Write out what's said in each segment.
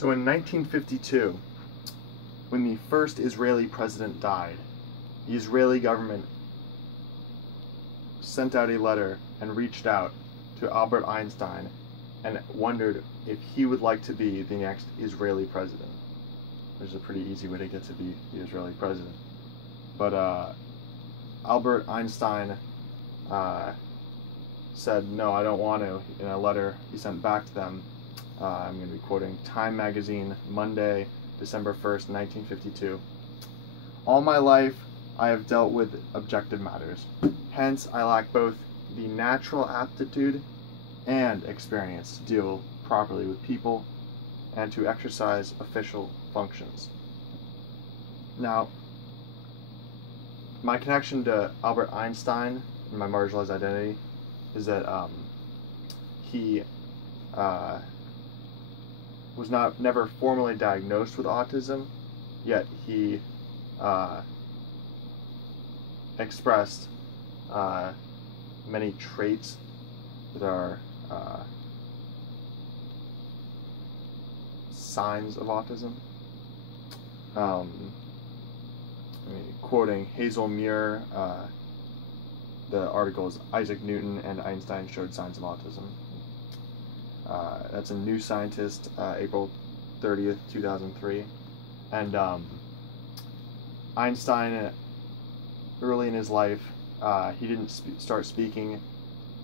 So in 1952, when the first Israeli president died, the Israeli government sent out a letter and reached out to Albert Einstein and wondered if he would like to be the next Israeli president. Which is a pretty easy way to get to be the Israeli president. But Albert Einstein said, no, I don't want to. In a letter he sent back to them, I'm going to be quoting Time magazine, Monday, December 1st, 1952. All my life I have dealt with objective matters. Hence, I lack both the natural aptitude and experience to deal properly with people and to exercise official functions. Now, my connection to Albert Einstein and my marginalized identity is that he was never formally diagnosed with autism, yet he expressed many traits that are signs of autism. Quoting Hazel Muir, the article is Isaac Newton and Einstein showed signs of autism. That's a New Scientist, April 30th, 2003. And Einstein, early in his life, he didn't start speaking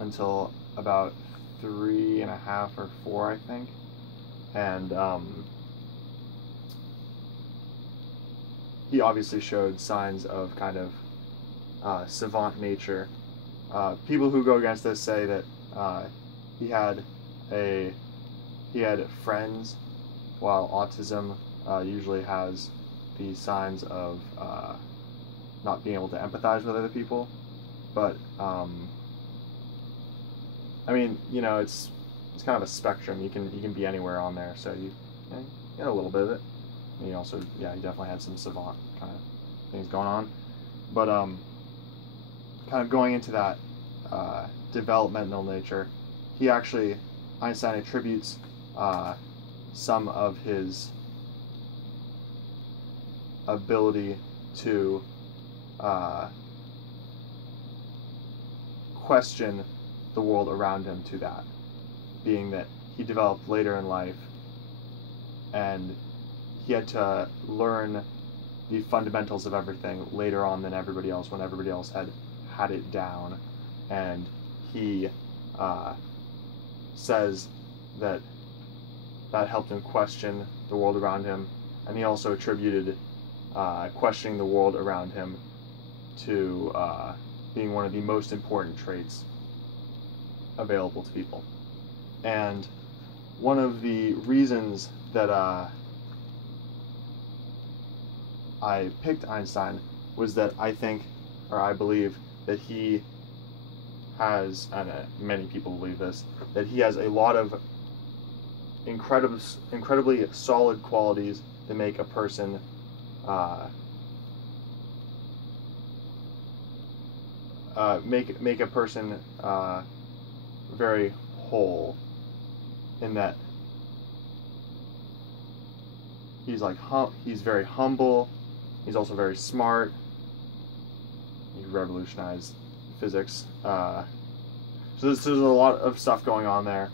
until about 3.5 or 4, I think. And he obviously showed signs of kind of savant nature. People who go against this say that he had friends, while autism usually has the signs of not being able to empathize with other people. But I mean, you know, it's kind of a spectrum. You can be anywhere on there, so you get a little bit of it. And he also, yeah, he definitely had some savant kind of things going on. But kind of going into that developmental nature, Einstein attributes some of his ability to question the world around him to that, being that he developed later in life and he had to learn the fundamentals of everything later on than everybody else, when everybody else had it down. And he says that helped him question the world around him, and he also attributed questioning the world around him to being one of the most important traits available to people. And one of the reasons that I picked Einstein was that I believe that he has, and many people believe this, that he has a lot of incredibly solid qualities that make a person make a person very whole, in that he's very humble. He's also very smart. He revolutionized physics. So there's a lot of stuff going on there.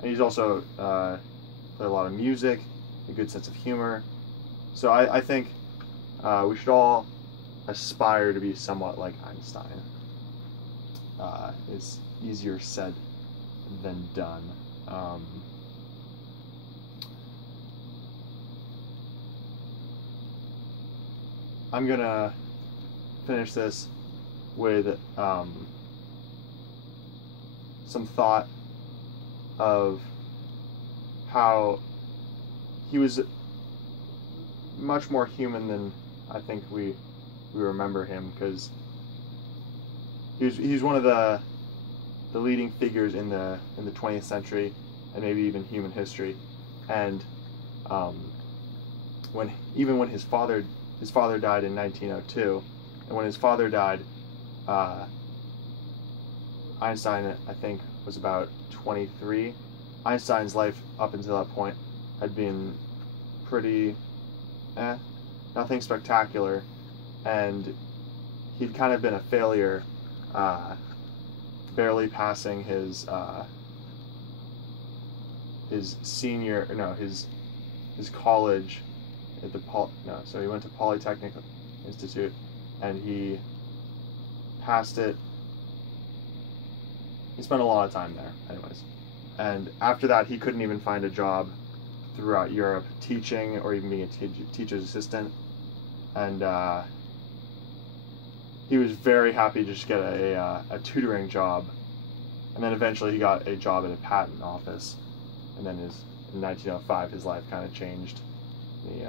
And he's also played a lot of music, a good sense of humor. So I think we should all aspire to be somewhat like Einstein. It's easier said than done. I'm gonna finish this with some thought of how he was much more human than I think we remember him, because he's one of the leading figures in the 20th century, and maybe even human history. And when his father died in 1902, and when his father died, Einstein, I think, was about 23. Einstein's life up until that point had been pretty, nothing spectacular, and he'd kind of been a failure, barely passing his college at the so he went to Polytechnic Institute, and he passed it. He spent a lot of time there, anyways. And after that, he couldn't even find a job throughout Europe teaching or even being a teacher's assistant. And he was very happy to just get a tutoring job. And then eventually he got a job at a patent office. And then in 1905, his life kind of changed. He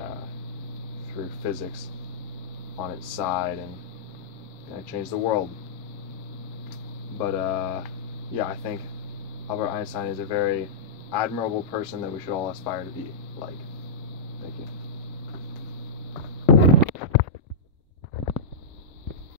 threw physics on its side and kind of changed the world. But yeah, I think Albert Einstein is a very admirable person that we should all aspire to be like. Thank you.